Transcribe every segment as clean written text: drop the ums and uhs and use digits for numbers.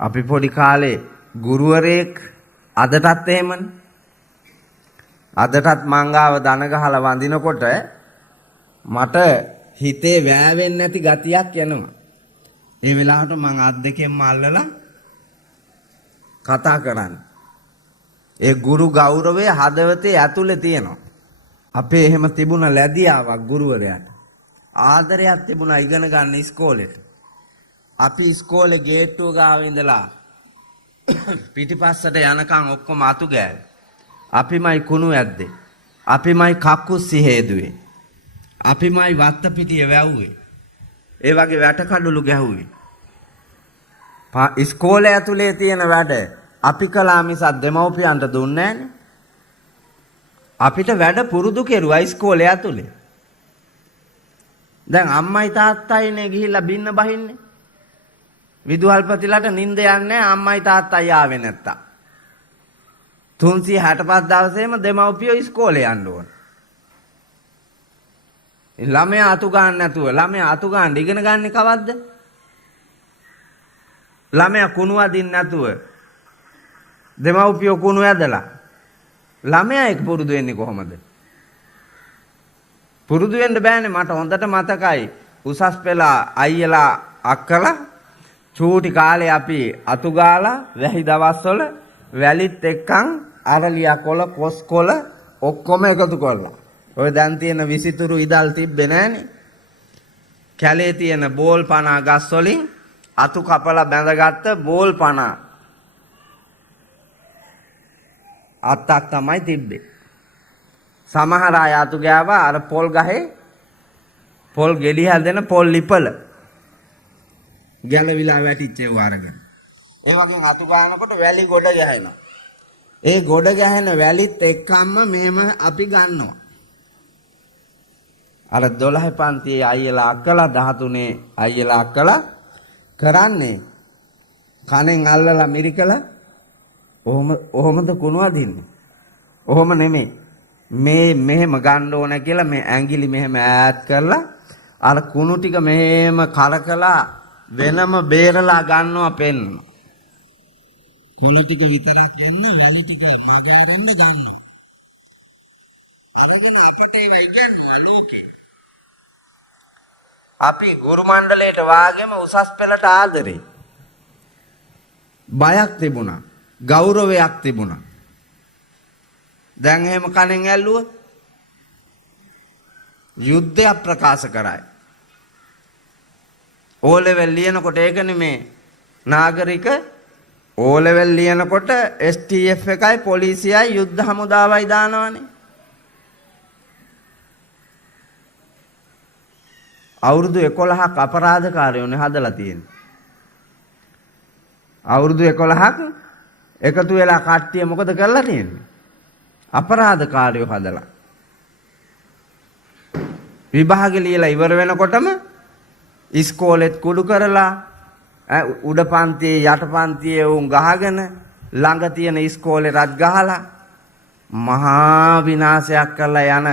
අපි පොඩි කාලේ ගුරුවරයෙක් අදටත් එහෙමනේ. අදටත් මංගාව දන ගහලා වඳිනකොට මට හිතේ වෑවෙන්නේ නැති ගතියක් එනවා. ඒ වෙලාවට මං අත් දෙකෙන්ම අල්ලලා කතා කරන්නේ. ඒ ගුරු ගෞරවය හදවතේ ඇතුලේ තියෙනවා. අපේ එහෙම තිබුණ ලැබියාවක් ගුරුවරයාට. ආදරයක් තිබුණා ඉගෙන ගන්න ඉස්කෝලේට. අපි ඉස්කෝලේ ගේට්ටුව ගාව ඉඳලා පිටිපස්සට යනකම් ඔක්කොම අතු ගෑවේ. අපිමයි කුණු ඇද්දේ. අපිමයි කක්කුස්සි හේදුවේ. අපිමයි වත්ත පිටිය වැව්වේ. ඒ වගේ වැටකඩලු ගැහුවේ. ඉස්කෝලේ ඇතුලේ තියෙන වැඩ අපි කළා මිසක් දෙමව්පියන්ට දුන්නේ නැහනේ. අපිට වැඩ පුරුදු කෙරුවා ඉස්කෝලේ ඇතුලේ. දැන් අම්මයි තාත්තයිනේ ගිහිල්ලා බින්න බහින්නේ. විදුහල්පතිලට නිින්ද යන්නේ අම්මයි තාත්තයි ආවේ නැත්තම්. 365 දවසේම දෙමව්පියෝ ඉස්කෝලේ යන්න ඕන. ළමයා අතු ගන්න නැතුව ළමයා අතු ගන්න ඉගෙන ගන්න කවද්ද? ළමයා කුණු අදින්න නැතුව දෙමව්පියෝ කුණු ඇදලා ළමයා එක්ක පුරුදු වෙන්නේ කොහමද? පුරුදු වෙන්න බෑනේ. මට හොඳට මතකයි උසස් පෙළ අයියලා අක්කලා චූටි කාලේ අපි අතු ගාලා වැහි දවස්වල වැලිත් එක්කන් අරලියා කොළ කොස් කොළ ඔක්කොම එකතු කරලා. ඔය දැන් තියෙන විසිතුරු ඉදල් තිබ්බේ නෑනේ. කැලේ තියෙන බෝල් පනා ගස් වලින් අතු කපලා බැඳගත්ත බෝල් පනා අත්තක් තමයි තිබ්බේ. සමහර අය අතු ගෑවා අර පොල් ගහේ පොල් ගෙඩි හැදෙන පොල් ලිපල ගැලවිලා වැටිච්ච ඒවා අරගෙන. ඒ වගේ අතු ගන්නකොට වැලි ගොඩ ගහනවා. ඒ ගොඩ ගහන වැලිත් එක්කම්ම මෙහෙම අපි ගන්නවා. අර 12 පන්තියේ අයියලා අක්කලා 13 අයියලා අක්කලා කරන්නේ කණෙන් අල්ලලා මිරිකලා ඔහොමද කුණු අදින්නේ. ඔහොම නෙමෙයි. මේ මෙහෙම ගන්න ඕන කියලා මේ ඇඟිලි මෙහෙම ඈත් කරලා අර කුණු ටික මෙහෙම කරකලා වෙනම බේරලා ගන්නවා පෙන්න. කුණු ටික විතරක් යන්න වැලි ටික මග ඇරෙන්න ගන්නවා. අරගෙන අපට ඒක ඉගෙනුවා ලෝකේ. අපි ගුරු මණ්ඩලයට වාගෙම උසස් පෙළට ආදරේ. බයක් තිබුණා. ගෞරවයක් තිබුණා. දැන් එහෙම කණෙන් ඇල්ලුවොත් යුද්ධයක් ප්‍රකාශ කරයි. ඕ ලෙවල් ලියනකොට ඒක නෙමේ නාගරික ඕ ලෙවල් ලියනකොට STF එකයි පොලිසියයි යුද්ධ හමුදාවයි දානවනේ. අවුරුදු 11ක් අපරාධකාරයෝනේ හදලා තියෙන්නේ. අවුරුදු 11ක් එකතු වෙලා කට්ටිය මොකද කරලා තියෙන්නේ? අපරාධකාරයෝ හදලා. විභාගෙ ලියලා ඉවර වෙනකොටම ඉස්කෝලෙත් කුඩු කරලා උඩ පන්තියේ යට පන්තියේ උන් ගහගෙන ළඟ තියෙන ඉස්කෝලේ රත් ගහලා මහා විනාශයක් කරලා යන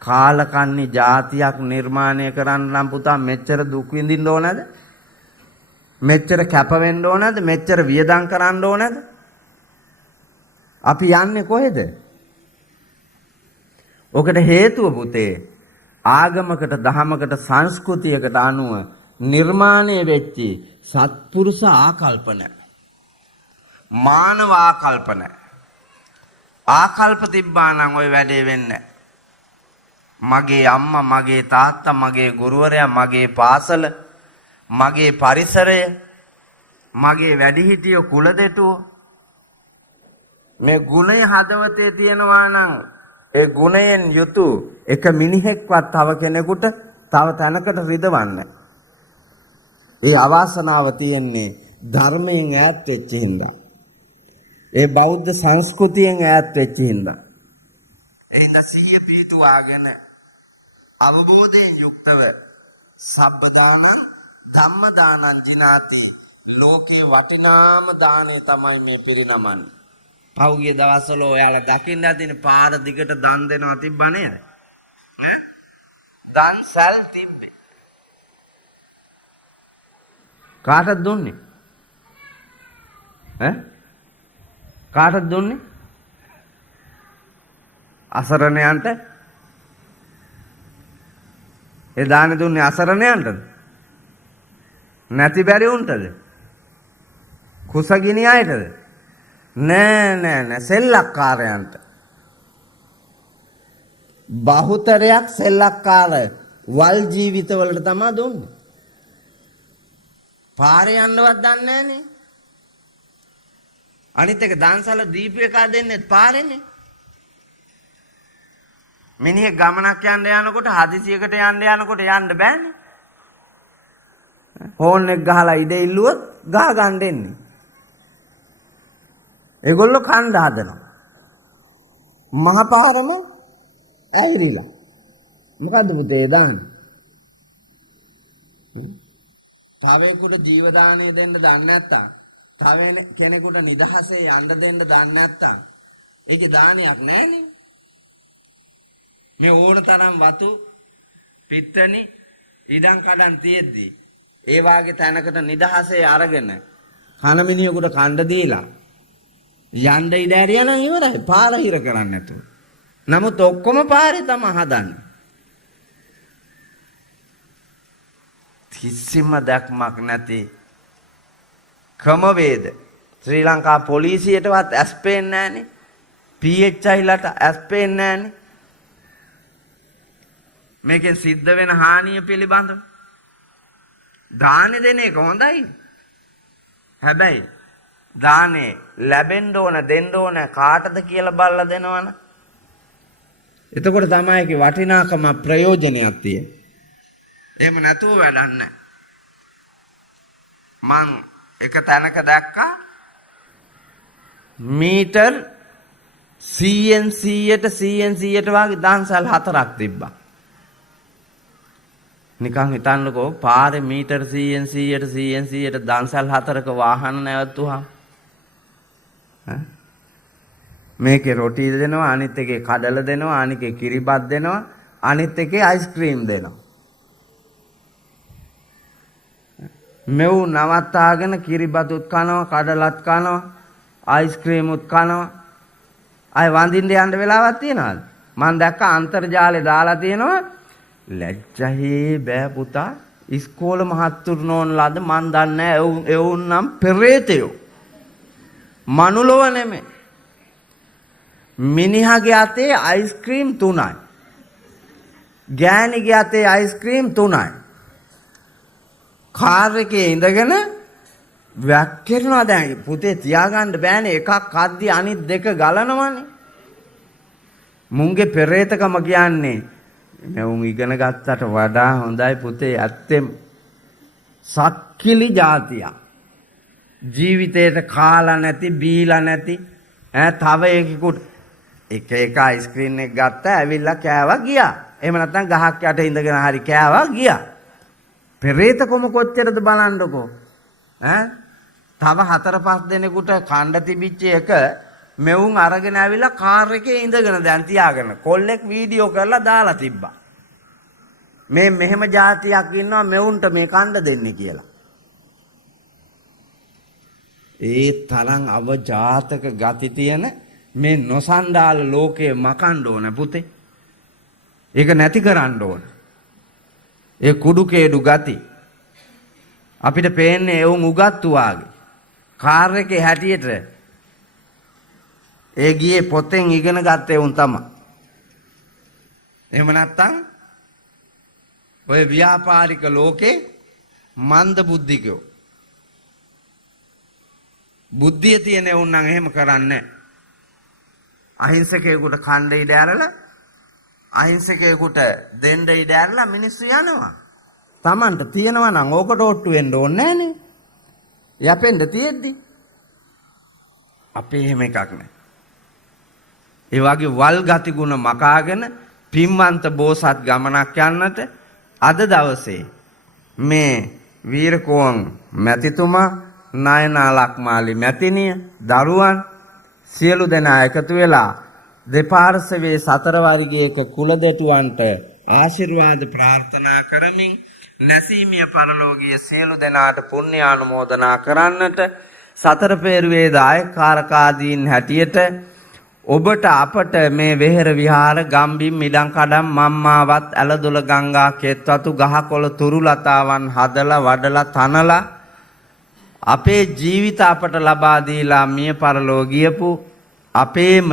කාලකන්ණි જાතියක් නිර්මාණය කරන්න නම් පුතා මෙච්චර දුක් විඳින්න ඕනද? මෙච්චර කැප වෙන්න ඕනද? මෙච්චර වියදම් කරන්න ඕනද? අපි යන්නේ කොහෙද? ඔකට හේතුව පුතේ ආගමකට දහමකට සංස්කෘතියකට අනුව නිර්මාණය වෙච්ච සත්පුරුෂ ආකල්පන මානව ආකල්පන ආකල්ප තිබ්බා නම් ওই වැඩේ වෙන්නේ. මගේ අම්මා මගේ තාත්තා මගේ ගුරුවරයා මගේ පාසල මගේ පරිසරය මගේ වැඩිහිටියෝ කුල දෙටුවෝ මේ ගුණය හදවතේ තියෙනවා නම් ඒ ගුණයෙන් යුතු එක මිනිහෙක්වත් තව කෙනෙකුට තව තැනකට රිදවන්නේ. ඒ අවාසනාව තියෙන්නේ ධර්මයෙන් ඈත් වෙච්ච හින්දා. ඒ බෞද්ධ සංස්කෘතියෙන් ඈත් වෙච්ච හින්දා. එන්න සිහිය පිටුවාගෙන අවබෝධයෙන් යුක්තව සම්පදාන ධම්මදාන දිනාති ලෝකේ වටිනාම දාණය තමයි මේ පිරිනමන්නේ. පහුගිය දවස්වල ඔයාලා දකින්න දින පාර දිගට දන් දෙනවා තිබ්බා නේද? දන් සල් තිබ්බේ. කාටද දුන්නේ? ඈ කාටද දුන්නේ? අසරණයන්ට. ඒ දානේ දුන්නේ අසරණයන්ටද? නැති බැරි උන්ටද? කුසගිනි අයටද? නෑ සෙල්ලක්කාරයන්ට. බහුතරයක් සෙල්ලක්කාර වල් ජීවිතවලට තමයි දුන්නේ. පාරේ යන්නවත් දන්නේ නෑනේ. අනිත් එක දාන්සල දීපේකා දෙන්නේ පාරේනේ. මිනිහ ගමනක් යන්න යනකොට හදිසියකට යනකොට යන්න බෑනේ. ෆෝන් එක ගහලා ඉඩ ඉල්ලුවොත් ගහ ගන්න දෙන්නේ. ඒගොල්ලෝ කණ්ඩ හදනවා. මහ පාරම ඇහිරිලා. මොකද්ද පුතේ දාන්නේ? තවෙකුට ජීව දාණය දෙන්න දන්නේ නැත්තම්, තව කෙනෙකුට නිදහසේ යන්න දෙන්න දන්නේ නැත්තම්, ඒකේ දානයක් නැහැනේ. මේ ඕන තරම් වතු පිට්ටනි ඉඩම් කඩන් තියෙද්දි ඒ වාගේ තැනකට නිදහසේ අරගෙන කන මිනිහෙකුට කණ්ඩ දීලා යන්න ඉඩ ඇරියා නම් ඉවරයි. පාර හිර කරන්නේ නැතුව. නමුත් ඔක්කොම පාරේ තමයි හදන්නේ. කිසිම දැක්මක් නැති ක්‍රමවේද ශ්‍රී ලංකා පොලිසියටවත් ඇස් පේන්නේ නැහනේ. PHIලට ඇස් පේන්නේ නැහනේ. මේකෙන් සිද්ධ වෙන හානිය පිළිබඳව දානේ දෙන එක හොඳයි. හැබැයි දානේ ලැබෙන්න ඕන දෙන්න ඕන කාටද කියලා බලලා දෙනවනේ. එතකොට තමයි ඒකේ වටිනාකම ප්‍රයෝජනයක් තියෙන්නේ. එහෙම නැතුව වැඩක් නැහැ. මං එක තැනක දැක්කා මීටර් 100න් 100ට වගේ දන්සල් 4ක් තිබ්බා. නිකන් හිතන්නකෝ පාරේ මීටර් 100න් 100ට දන්සල් 4ක වාහන නැවතුවා. මේකේ රොටි දෙනවා, අනිත් එකේ කඩල දෙනවා, අනිකේ කිරිබත් දෙනවා, අනිත් එකේ අයිස්ක්‍රීම් දෙනවා. මෙව් නවත්තාගෙන කිරිබතුත් කනවා, කඩලත් කනවා, අයිස්ක්‍රීමුත් කනවා. අය වඳින්න යන්න වෙලාවක් තියනවාද? මම දැක්කා අන්තර්ජාලේ දාලා තියෙනවා. ලැජ්ජහේ බෑ පුතා, ඉස්කෝලේ මහත්තුරු නෝනලාද මන් දන්නේ නැහැ. එවුන් නම් පෙරේතයෝ. මනුලොව නෙමෙයි. මිනිහාගේ අතේ අයිස්ක්‍රීම් 3යි. ගෑණිගේ අතේ අයිස්ක්‍රීම් 3යි. කාර් එකේ ඉඳගෙන වැක්කිරනවා. දැන් පුතේ තියාගන්න බෑනේ, එකක් අද්දි අනිත් දෙක ගලනවනේ. මුංගේ පෙරේතකම කියන්නේ මෙවුන් ඉගෙන ගත්තට වඩා හොඳයි පුතේ. ඇත්තෙම සක්කිලි જાතිය. ජීවිතේට කාලා නැති, බීලා නැති, තව එකෙකුට එක අයිස්ක්‍රීම් එක ගත්තා, ඇවිල්ලා කෑවා ගියා. එහෙම නැත්නම් ගහක් යට ඉඳගෙන හරි කෑවා ගියා. පෙරේතකම කොච්චරද බලන්නකෝ. තව 4-5 දෙනෙකුට කණ්ඩ තිබිච්ච එක මෙවුන් අරගෙන ඇවිල්ලා කාර් එකේ ඉඳගෙන දැන් තියාගෙන කොල්ලෙක් වීඩියෝ කරලා දාලා තිබ්බා. මේ මෙහෙම જાතියක් ඉන්නවා මෙවුන්ට මේ කණ්ඩ දෙන්නේ කියලා. ඒ තරම් අවජාතක ගති තියෙන මේ නොසන්ඩාල ලෝකයේ මකන්න ඕන පුතේ. ඒක නැති කරන්න ඕන. ඒ කුඩු කේඩු ගති අපිට පේන්නේ එවුන් උගත්තු වාගේ. කාර් එකේ හැටියට ඒ ගියේ පොතෙන් ඉගෙන ගත්තේ උන් තමයි. එහෙම නැත්තම් ඔය ව්‍යාපාරික ලෝකේ මන්ද බුද්ධිකයෝ. බුද්ධිය තියෙන උන් නම් එහෙම කරන්නේ නැහැ. අහිංසකයෙකුට කණ්ඩ ඉඩ ඇරලා, අහිංසකයෙකුට දෙන්න ඉඩ ඇරලා මිනිස්සු යනවා. Tamanට තියෙනවා නම් ඕකට ඔට්ටු වෙන්න ඕනේ නැහනේ. යපෙන්න තියෙද්දි. අපේ එහෙම එකක් නැහැ. ඒ වගේ වල් ගති ගුණ මකාගෙන පින්වන්ත බෝසත් ගමනක් යන්නට අද දවසේ මේ වීරකෝන් මැතිතුමා, නයනා ලක්මාලි මැතිණිය, දරුවන් සියලු දෙනා එකතු වෙලා දෙපාර්ශවයේ 4 වර්ගයක කුලදෙටුවන්ට ආශිර්වාද ප්‍රාර්ථනා කරමින් නැසීමිය පරලෝකීය සියලු දෙනාට පුණ්‍යානුමෝදනා කරන්නට සතර පෙරුවේ දායකාරකාදීන් හැටියට ඔබට අපට මේ වෙහෙර විහාර ගම්බිම් මිඩංකඩම් මම්මාවත් ඇලදොල ගංගා කෙත්වතු ගහකොළ තුරු ලතාවන් හදලා වඩලා තනලා අපේ ජීවිත අපට ලබා දීලා මිය පරලෝ ගියපු අපේම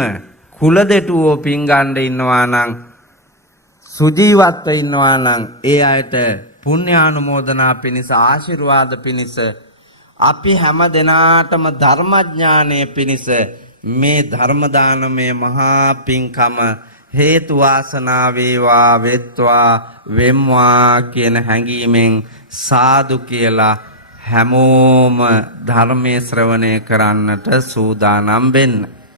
කුල දෙටුවෝ පිංගණ්ඩ ඉන්නවා නම් සුජීවත්ව ඉන්නවා නම් ඒ අයට පුණ්‍යානුමෝදනා පිණිස ආශිර්වාද පිණිස අපි හැම දිනාටම ධර්මඥානය පිණිස මේ ධර්ම දානමය මහා පිංකම හේතු වාසනා වේවා වෙත්වා වෙම්වා කියන හැඟීමෙන් සාදු කියලා හැමෝම ධර්මයේ ශ්‍රවණය කරන්නට සූදානම් වෙන්න.